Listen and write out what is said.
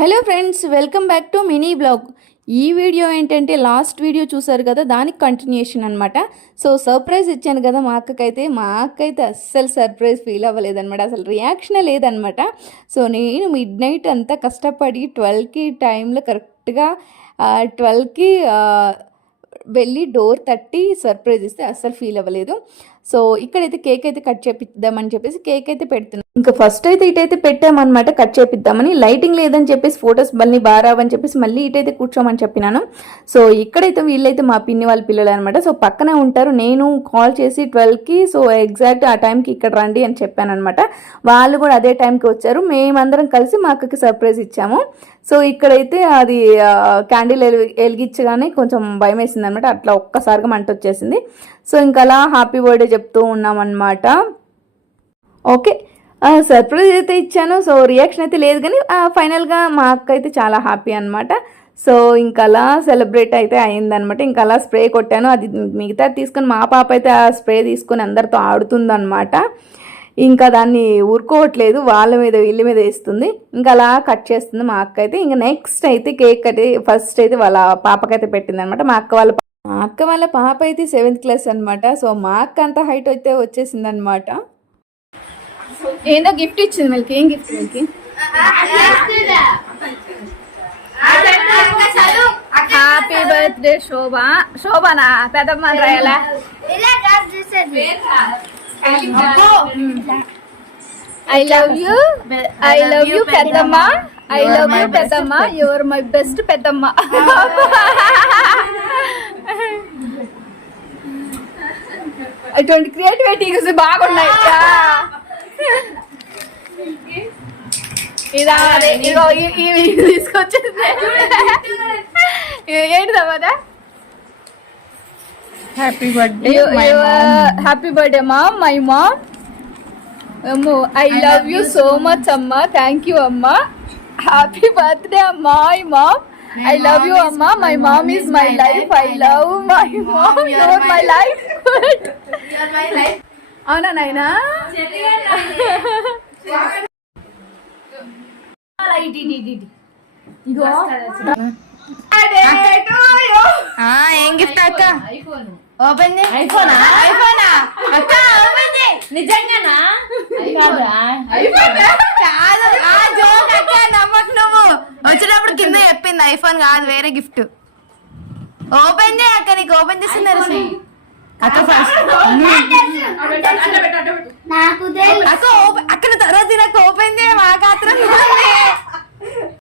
Hello friends, welcome back to mini blog. ఈ video ఏంటంటే last video చూసారు కదా, దానికి కంటిన్యూషన్ అనమాట. సో సర్ప్రైజ్ ఇచ్చాను కదా మా అక్కకైతే అస్సలు సర్ప్రైజ్ ఫీల్ అవ్వలేదన్నమాట. అసలు రియాక్షనే లేదనమాట. సో నేను మిడ్ నైట్ అంతా కష్టపడి 12కి టైంలో కరెక్ట్గా 12కి వెళ్ళి డోర్ తట్టి సర్ప్రైజ్ ఇస్తే అస్సలు ఫీల్ అవ్వలేదు. సో ఇక్కడైతే కేక్ అయితే కట్ చేపిద్దామని చెప్పేసి కేక్ అయితే పెడుతున్నాను. ఇంకా ఫస్ట్ అయితే ఇటైతే పెట్టామన్నమాట కట్ చేపిద్దామని. లైటింగ్ లేదని చెప్పేసి ఫొటోస్ మళ్ళీ బారావని చెప్పేసి మళ్ళీ ఇటైతే కూర్చోమని చెప్పినాను. సో ఇక్కడైతే వీళ్ళైతే మా పిన్ని వాళ్ళ పిల్లలు అనమాట. సో పక్కనే ఉంటారు. నేను కాల్ చేసి 12కి సో ఎగ్జాక్ట్ ఆ టైంకి ఇక్కడ రండి అని చెప్పాను అనమాట. వాళ్ళు కూడా అదే టైంకి వచ్చారు. మేమందరం కలిసి మా అక్కకి సర్ప్రైజ్ ఇచ్చాము. సో ఇక్కడైతే అది క్యాండిల్ వెలిగించగానే కొంచెం భయం వేసింది అనమాట. అట్లా ఒక్కసారిగా మంట వచ్చేసింది. సో ఇంకా అలా హ్యాపీ బర్త్డే చెప్తూ ఉన్నామన్నమాట. ఓకే, సర్ప్రైజ్ అయితే ఇచ్చాను. సో రియాక్షన్ అయితే లేదు, కానీ ఫైనల్గా మా అక్క అయితే చాలా హ్యాపీ అనమాట. సో ఇంకా అలా సెలబ్రేట్ అయితే అయిందనమాట. ఇంకా అలా స్ప్రే కొట్టాను. అది మిగతా తీసుకొని మా పాప అయితే ఆ స్ప్రే తీసుకొని అందరితో ఆడుతుందన్నమాట. ఇంకా దాన్ని ఊరుకోవట్లేదు, వాళ్ళ మీద వీళ్ళ మీద వేస్తుంది. ఇంకా అలా కట్ చేస్తుంది మా అక్క అయితే. ఇంకా నెక్స్ట్ అయితే కేక్ కట్ ఫస్ట్ అయితే వాళ్ళ పాపకైతే పెట్టింది అనమాట. మా అక్క వాళ్ళ పాప అయితే 7th క్లాస్ అనమాట. సో మా అక్క అంత హైట్ అయితే వచ్చేసింది అనమాట. ఏందో గిఫ్ట్ ఇచ్చింది మనకి. ఏం గిఫ్ట్ మనకి? హ్యాపీ బర్త్డే శోభనా పెద్దమ్మ రాయాలా? I love you పెద్దమ్మ. I love you పెద్దమ్మ. You are my best పెద్దమ్మ. అటువంటి క్రియేటివిటీస్ బాగున్నాయి. ఇదా ఇగో తీసుకొచ్చేది ఏంటిదమ్మా? Happy birthday mom. My mom. అమ్మో, I love you so much అమ్మా. థ్యాంక్ యూ అమ్మా. హ్యాపీ బర్త్డే అమ్మా. My mom. I love you amma. My mom is my life. I love my mom. You are my life. You are my life. అవునా నాయనా? ఏం gift అక్క? Open ఐఫోనా? అక్క open చేయి. నిజంగానా? జోక్ అక్క, నమ్మకు నువ్వు. వచ్చేటప్పుడు కింద చెప్పింది ఐఫోన్ కాదు, వేరే గిఫ్ట్. ఓపెన్ చేయి అక్క, నీకు ఓపెన్ చేస్తున్నారు అక్క. ఫస్ట్ అక్క తర్వాత నాకు ఓపెన్ చేయ. మా కాత్రం